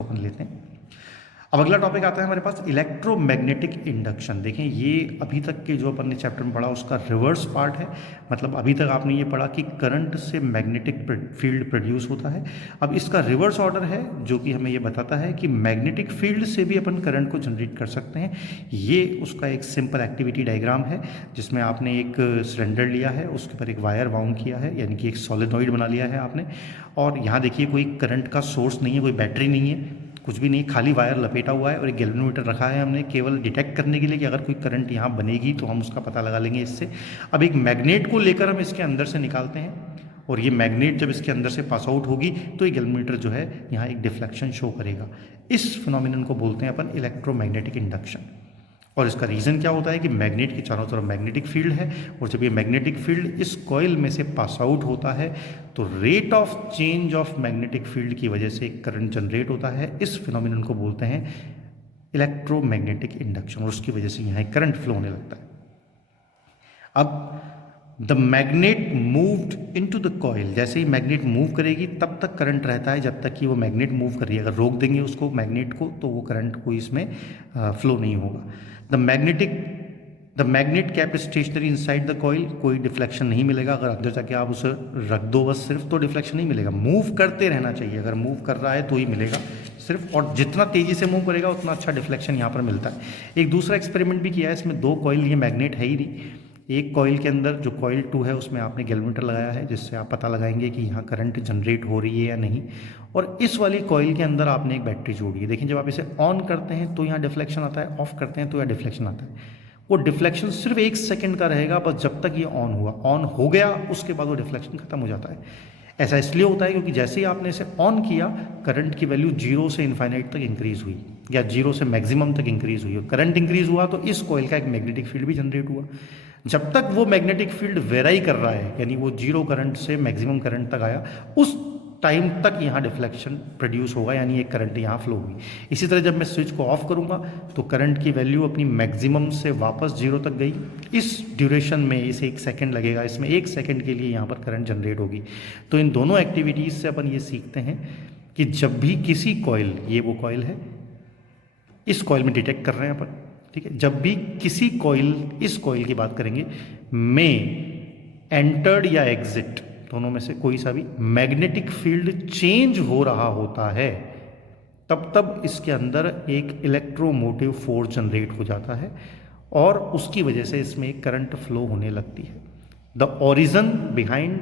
अपन लेते हैं। अब अगला टॉपिक आता है हमारे पास इलेक्ट्रोमैग्नेटिक इंडक्शन। देखें, ये अभी तक के जो अपन ने चैप्टर में पढ़ा उसका रिवर्स पार्ट है। मतलब अभी तक आपने ये पढ़ा कि करंट से मैग्नेटिक फील्ड प्रोड्यूस होता है। अब इसका रिवर्स ऑर्डर है जो कि हमें ये बताता है कि मैग्नेटिक फील्ड से भी अपन करंट को जनरेट कर सकते हैं। ये उसका एक सिंपल एक्टिविटी डायग्राम है जिसमें आपने एक सिलेंडर लिया है, उसके ऊपर एक वायर वाउंड किया है, यानी कि एक सॉलिनॉइड बना लिया है आपने। और यहाँ देखिए कोई करंट का सोर्स नहीं है, कोई बैटरी नहीं है, कुछ भी नहीं, खाली वायर लपेटा हुआ है और एक गैल्वेनोमीटर रखा है हमने केवल डिटेक्ट करने के लिए कि अगर कोई करंट यहाँ बनेगी तो हम उसका पता लगा लेंगे इससे। अब एक मैग्नेट को लेकर हम इसके अंदर से निकालते हैं और ये मैग्नेट जब इसके अंदर से पास आउट होगी तो ये गैल्वेनोमीटर जो है यहाँ एक डिफ्लेक्शन शो करेगा। इस फिनोमिनन को बोलते हैं अपन इलेक्ट्रोमैग्नेटिक इंडक्शन। और इसका रीज़न क्या होता है कि मैग्नेट के चारों तरफ मैग्नेटिक फील्ड है और जब ये मैग्नेटिक फील्ड इस कॉइल में से पास आउट होता है तो rate of change of magnetic field की वजह से करंट जनरेट होता है। इस फिनोमिनन को बोलते हैं इलेक्ट्रोमैग्नेटिक इंडक्शन और उसकी वजह से यहाँ करंट फ्लो होने लगता है। अब the magnet moved into the coil, जैसे ही मैग्नेट मूव करेगी तब तक करंट रहता है जब तक कि वो मैग्नेट मूव कर रही है। अगर रोक देंगे उसको मैग्नेट को तो वो करंट कोई इसमें फ्लो नहीं होगा। The magnet kept stationary inside the coil, कोई डिफ्लेक्शन नहीं मिलेगा। अगर अंदर जाके आप उसे रख दो बस सिर्फ तो डिफ्लेक्शन नहीं मिलेगा। मूव करते रहना चाहिए, अगर मूव कर रहा है तो ही मिलेगा सिर्फ, और जितना तेज़ी से मूव करेगा उतना अच्छा डिफ्लेक्शन यहाँ पर मिलता है। एक दूसरा एक्सपेरिमेंट भी किया है, इसमें दो कॉइल, ये मैग्नेट है ही नहीं। एक कॉइल के अंदर जो कॉइल 2 है उसमें आपने गैल्वेनोमीटर लगाया है जिससे आप पता लगाएंगे कि यहाँ करंट जनरेट हो रही है या नहीं। और इस वाली कॉइल के अंदर आपने एक बैटरी जोड़ी है। देखिए जब आप इसे ऑन करते हैं तो यहाँ डिफ्लेक्शन आता है, ऑफ करते हैं तो यहाँ डिफ्लेक्शन आता है। वो डिफ्लेक्शन सिर्फ 1 सेकंड का रहेगा बस, जब तक ये ऑन हुआ। ऑन हो गया उसके बाद वो डिफ्लेक्शन खत्म हो जाता है। ऐसा इसलिए होता है क्योंकि जैसे ही आपने इसे ऑन किया करंट की वैल्यू 0 से इन्फाइनाइट तक इंक्रीज हुई या 0 से मैक्सिमम तक इंक्रीज हुई। और करंट इंक्रीज हुआ तो इस कॉइल का एक मैग्नेटिक फील्ड भी जनरेट हुआ। जब तक वो मैग्नेटिक फील्ड वेराई कर रहा है, यानी वो 0 करंट से मैक्सिमम करंट तक आया, उस टाइम तक यहाँ डिफ्लेक्शन प्रोड्यूस होगा, यानी एक करंट यहाँ फ्लो हुई। इसी तरह जब मैं स्विच को ऑफ करूँगा तो करंट की वैल्यू अपनी मैक्सिमम से वापस 0 तक गई। इस ड्यूरेशन में इसे 1 सेकंड लगेगा, इसमें 1 सेकंड के लिए यहाँ पर करंट जनरेट होगी। तो इन दोनों एक्टिविटीज़ से अपन ये सीखते हैं कि जब भी किसी कॉइल, ये वो कॉइल है, इस कॉइल में डिटेक्ट कर रहे हैं अपन, ठीक है, जब भी किसी कॉइल, इस कॉइल की बात करेंगे, में एंटर्ड या एग्जिट दोनों में से कोई सा भी मैग्नेटिक फील्ड चेंज हो रहा होता है तब इसके अंदर एक इलेक्ट्रोमोटिव फोर्स जनरेट हो जाता है और उसकी वजह से इसमें एक करंट फ्लो होने लगती है। The origin behind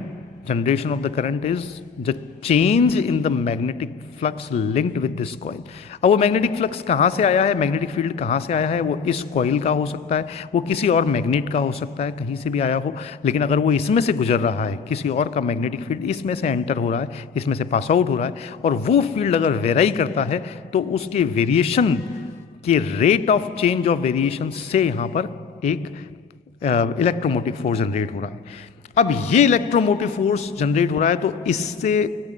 generation of the current is the change in the magnetic flux linked with this coil. अब वो मैग्नेटिक फ्लक्स कहाँ से आया है, मैग्नेटिक फील्ड कहाँ से आया है, वो इस कॉइल का हो सकता है, वो किसी और मैग्नेट का हो सकता है, कहीं से भी आया हो। लेकिन अगर वो इसमें से गुजर रहा है, किसी और का मैग्नेटिक फील्ड इसमें से एंटर हो रहा है, इसमें से पास आउट हो रहा है, और वो फील्ड अगर वेराई करता है तो उसके वेरिएशन के rate of change of variation से यहाँ पर एक इलेक्ट्रोमोटिव फोर्स जनरेट हो रहा है। अब ये इलेक्ट्रोमोटिव फोर्स जनरेट हो रहा है तो इससे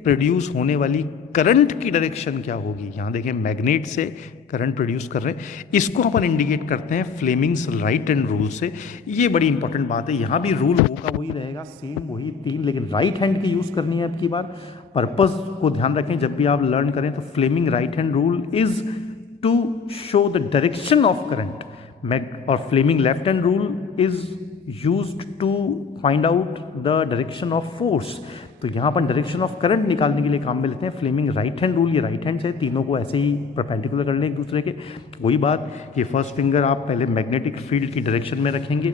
प्रोड्यूस होने वाली करंट की डायरेक्शन क्या होगी। यहाँ देखें मैग्नेट से करंट प्रोड्यूस कर रहे हैं, इसको अपन इंडिकेट करते हैं फ्लेमिंग्स राइट हैंड रूल से। ये बड़ी इंपॉर्टेंट बात है, यहाँ भी रूल होगा वही रहेगा, सेम वही 3, लेकिन राइट हैंड की यूज़ करनी है अब की बार। पर्पस को ध्यान रखें जब भी आप लर्न करें तो Fleming right hand rule is to show the direction of current, और Fleming left hand rule is used to find out the direction of force. तो यहाँ पर डायरेक्शन ऑफ करंट निकालने के लिए काम में लेते हैं फ्लेमिंग राइट हैंड रूल। ये राइट हैंड से तीनों को ऐसे ही परपेंडिकुलर कर लें एक दूसरे के। वही बात कि फर्स्ट फिंगर आप पहले मैग्नेटिक फील्ड की डायरेक्शन में रखेंगे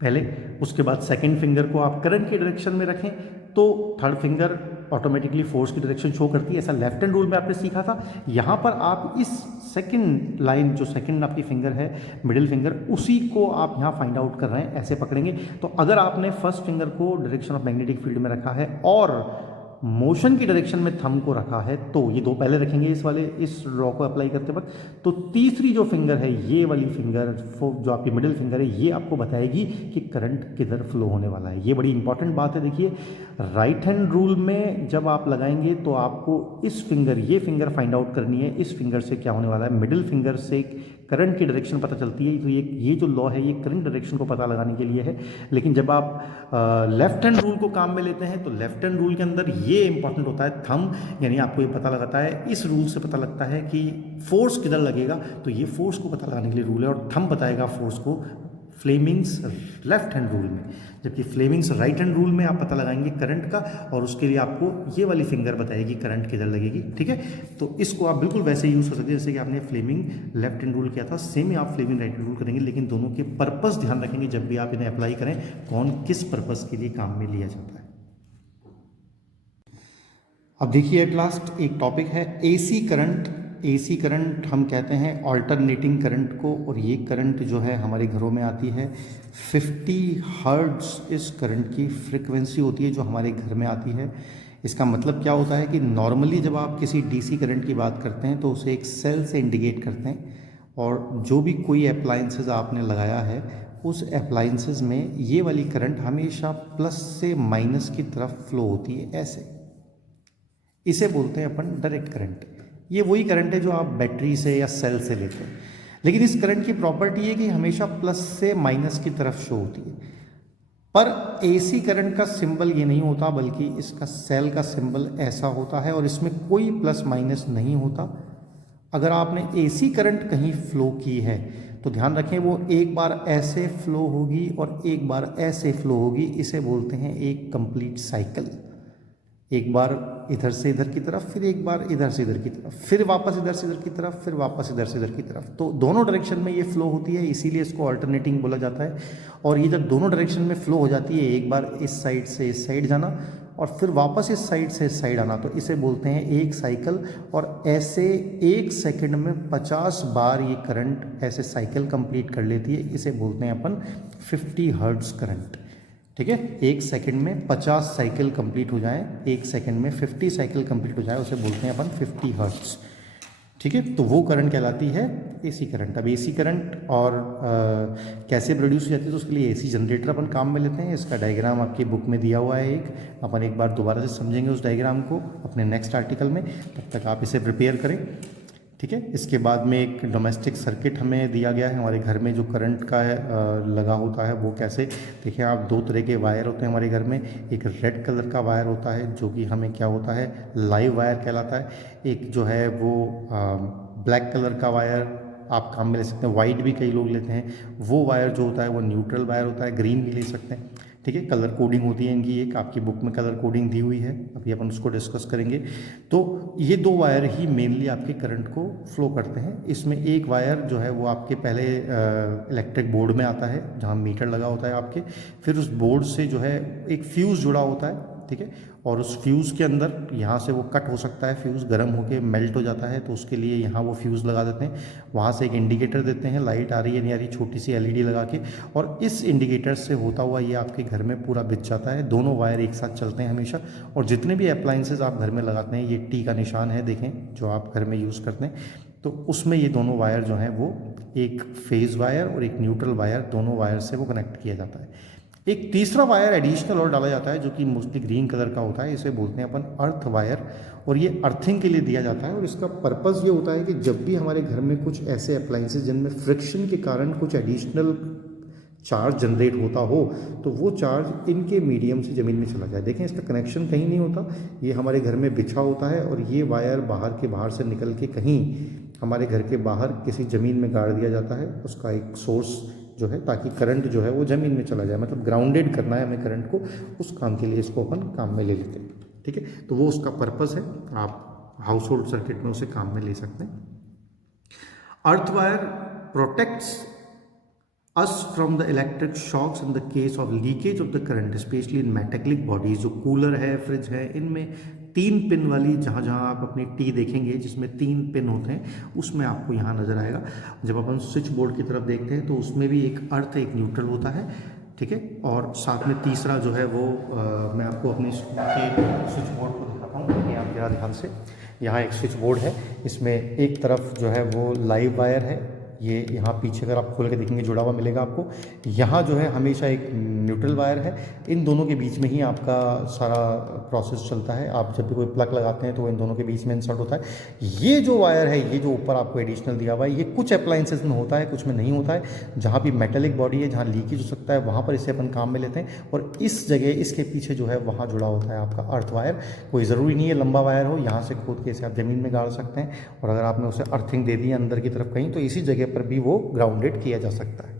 पहले, उसके बाद सेकंड फिंगर को आप करंट की डायरेक्शन में रखें तो थर्ड फिंगर ऑटोमेटिकली फोर्स की डायरेक्शन शो करती है। ऐसा लेफ्ट हैंड रूल में आपने सीखा था। यहाँ पर आप इस सेकंड लाइन, जो सेकंड आपकी फिंगर है मिडिल फिंगर, उसी को आप यहाँ फाइंड आउट कर रहे हैं, ऐसे पकड़ेंगे। तो अगर आपने फर्स्ट फिंगर को डायरेक्शन ऑफ मैग्नेटिक फील्ड में रखा है और मोशन की डायरेक्शन में थंब को रखा है तो ये दो पहले रखेंगे इस लॉ को अप्लाई करते वक्त। तो तीसरी जो फिंगर है, ये वाली फिंगर जो आपकी मिडिल फिंगर है, ये आपको बताएगी कि करंट किधर फ्लो होने वाला है। ये बड़ी इंपॉर्टेंट बात है। देखिए राइट हैंड रूल में जब आप लगाएंगे तो आपको इस फिंगर, ये फिंगर फाइंड आउट करनी है इस फिंगर से क्या होने वाला है, मिडिल फिंगर से करंट की डायरेक्शन पता चलती है। तो ये जो लॉ है ये करंट डायरेक्शन को पता लगाने के लिए है। लेकिन जब आप लेफ्ट हैंड रूल को काम में लेते हैं तो लेफ्ट हैंड रूल के अंदर ये इंपॉर्टेंट होता है थंब, यानी आपको ये पता लगाता है, इस रूल से पता लगता है कि फोर्स किधर लगेगा, तो ये फोर्स को पता लगाने के लिए रूल है, और थंब बताएगा फोर्स को फ्लेमिंग्स लेफ्ट हैंड रूल में, जबकि फ्लेमिंग्स राइट हैंड रूल में आप पता लगाएंगे करंट का, और उसके लिए आपको ये वाली फिंगर बताएगी करंट किधर लगेगी। ठीक है, तो इसको आप बिल्कुल वैसे यूज़ कर सकते हैं जैसे कि आपने फ्लेमिंग लेफ्ट हैंड रूल किया था, सेम ही आप फ्लेमिंग राइट हैंड रूल करेंगे, लेकिन दोनों के पर्पस ध्यान रखेंगे जब भी आप इन्हें अप्लाई करें, कौन किस पर्पस के लिए काम में लिया जाता है। अब देखिए एट लास्ट एक टॉपिक है एसी करंट। एसी करंट हम कहते हैं ऑल्टरनेटिंग करंट को, और ये करंट जो है हमारे घरों में आती है 50 हर्ट्ज इस करंट की फ्रिक्वेंसी होती है जो हमारे घर में आती है। इसका मतलब क्या होता है कि नॉर्मली जब आप किसी डीसी करंट की बात करते हैं तो उसे एक सेल से इंडिकेट करते हैं, और जो भी कोई अप्लाइंसेस आपने लगाया है उस अप्लाइंसेस में ये वाली करंट हमेशा प्लस से माइनस की तरफ फ्लो होती है, ऐसे। इसे बोलते हैं अपन डायरेक्ट करंट। ये वही करंट है जो आप बैटरी से या सेल से लेते हैं, लेकिन इस करंट की प्रॉपर्टी है कि हमेशा प्लस से माइनस की तरफ शो होती है। पर एसी करंट का सिंबल ये नहीं होता, बल्कि इसका सेल का सिंबल ऐसा होता है, और इसमें कोई प्लस माइनस नहीं होता। अगर आपने एसी करंट कहीं फ्लो की है तो ध्यान रखें वो एक बार ऐसे फ्लो होगी और एक बार ऐसे फ्लो होगी, इसे बोलते हैं एक कंप्लीट साइकिल। एक बार इधर से इधर की तरफ, फिर एक बार इधर से इधर की तरफ, फिर वापस इधर से इधर की तरफ, फिर वापस इधर से इधर की तरफ। तो दोनों डायरेक्शन में ये फ्लो होती है, इसीलिए इसको अल्टरनेटिंग बोला जाता है। और ये जब दोनों डायरेक्शन में फ्लो हो जाती है, एक बार इस साइड से इस साइड जाना और फिर वापस इस साइड से इस साइड आना, तो इसे बोलते हैं एक साइकिल। और ऐसे एक सेकंड में 50 बार ये करंट ऐसे साइकिल कंप्लीट कर लेती है, इसे बोलते हैं अपन 50 हर्ट्ज करंट। ठीक है, एक सेकंड में 50 साइकिल कंप्लीट हो जाए, एक सेकंड में 50 साइकिल कंप्लीट हो जाए, उसे बोलते हैं अपन 50 हर्ट्ज। ठीक है, तो वो करंट कहलाती है एसी करंट। अब एसी करंट और कैसे प्रोड्यूस हो जाती है, तो उसके लिए एसी जनरेटर अपन काम में लेते हैं। इसका डायग्राम आपकी बुक में दिया हुआ है एक, अपन एक बार दोबारा से समझेंगे उस डायग्राम को अपने नेक्स्ट आर्टिकल में, तब तक आप इसे प्रिपेयर करें। ठीक है, इसके बाद में एक डोमेस्टिक सर्किट हमें दिया गया है, हमारे घर में जो करंट का लगा होता है वो कैसे। देखिए आप, दो तरह के वायर होते हैं हमारे घर में, एक रेड कलर का वायर होता है जो कि हमें क्या होता है, लाइव वायर कहलाता है। एक जो है वो ब्लैक कलर का वायर आप काम में ले सकते हैं, वाइट भी कई लोग लेते हैं। वो वायर जो होता है वो न्यूट्रल वायर होता है, ग्रीन भी ले सकते हैं। ठीक है, कलर कोडिंग होती है इनकी, एक आपकी बुक में कलर कोडिंग दी हुई है, अभी अपन उसको डिस्कस करेंगे। तो ये दो वायर ही मेनली आपके करंट को फ्लो करते हैं। इसमें एक वायर जो है वो आपके पहले इलेक्ट्रिक बोर्ड में आता है जहाँ मीटर लगा होता है आपके, फिर उस बोर्ड से जो है एक फ्यूज़ जुड़ा होता है। ठीक है, और उस फ्यूज़ के अंदर यहाँ से वो कट हो सकता है, फ्यूज़ गर्म होकर मेल्ट हो जाता है, तो उसके लिए यहाँ वो फ्यूज़ लगा देते हैं। वहाँ से एक इंडिकेटर देते हैं, लाइट आ रही है नहीं आ रही, छोटी सी एलईडी लगा के, और इस इंडिकेटर से होता हुआ ये आपके घर में पूरा बिछ जाता है। दोनों वायर एक साथ चलते हैं हमेशा। और जितने भी अप्लाइंसेज आप घर में लगाते हैं, ये टी का निशान है देखें जो आप घर में यूज़ करते हैं, तो उसमें ये दोनों वायर जो हैं वो एक फेज़ वायर और एक न्यूट्रल वायर, दोनों वायर से वो कनेक्ट किया जाता है। एक तीसरा वायर एडिशनल और डाला जाता है जो कि मोस्टली ग्रीन कलर का होता है, इसे बोलते हैं अपन अर्थ वायर, और ये अर्थिंग के लिए दिया जाता है। और इसका पर्पस ये होता है कि जब भी हमारे घर में कुछ ऐसे अप्लाइंसेस जिनमें फ्रिक्शन के कारण कुछ एडिशनल चार्ज जनरेट होता हो, तो वो चार्ज इनके मीडियम से ज़मीन में चला जाए। देखें इसका कनेक्शन कहीं नहीं होता, ये हमारे घर में बिछा होता है, और ये वायर बाहर से निकल के कहीं हमारे घर के बाहर किसी ज़मीन में गाड़ दिया जाता है, उसका एक सोर्स जो है, ताकि करंट जो है वो ज़मीन में चला जाए, मतलब ग्राउंडेड करना है हमें करंट को, उस काम के लिए इसको अपन काम में ले लेते हैं। ठीक है, तो वो उसका पर्पस है, आप हाउस होल्ड सर्किट में उसे काम में ले सकते हैं। Earth wire protects us from the electric shocks in the case of leakage of the current, especially in metallic bodies। जो कूलर है, फ्रिज है, इनमें 3 पिन वाली, जहाँ आप अपनी टी देखेंगे जिसमें 3 पिन होते हैं, उसमें आपको यहाँ नज़र आएगा। जब अपन स्विच बोर्ड की तरफ देखते हैं तो उसमें भी एक अर्थ एक न्यूट्रल होता है। ठीक है, और साथ में तीसरा जो है वो मैं आपको अपने स्विच बोर्ड को दिखाता हूँ, यहाँ ध्यान से। यहाँ एक स्विच बोर्ड है, इसमें एक तरफ जो है वो लाइव वायर है, ये यहाँ पीछे अगर आप खोल के देखेंगे जुड़ा हुआ मिलेगा आपको। यहाँ जो है हमेशा एक न्यूट्रल वायर है, इन दोनों के बीच में ही आपका सारा प्रोसेस चलता है। आप जब भी कोई प्लग लगाते हैं तो इन दोनों के बीच में इंसर्ट होता है। ये जो वायर है, ये जो ऊपर आपको एडिशनल दिया हुआ है, ये कुछ अप्लाइंसेस में होता है, कुछ में नहीं होता है। जहाँ भी मेटेलिक बॉडी है, जहाँ लीकेज हो सकता है, वहाँ पर इसे अपन काम में लेते हैं। और इस जगह इसके पीछे जो है वहाँ जुड़ा होता है आपका अर्थ वायर। कोई ज़रूरी नहीं है लंबा वायर हो, यहाँ से खोद के इसे आप ज़मीन में गाड़ सकते हैं। और अगर आपने उसे अर्थिंग दे दी अंदर की तरफ कहीं, तो इसी जगह पर भी वो ग्राउंडेड किया जा सकता है।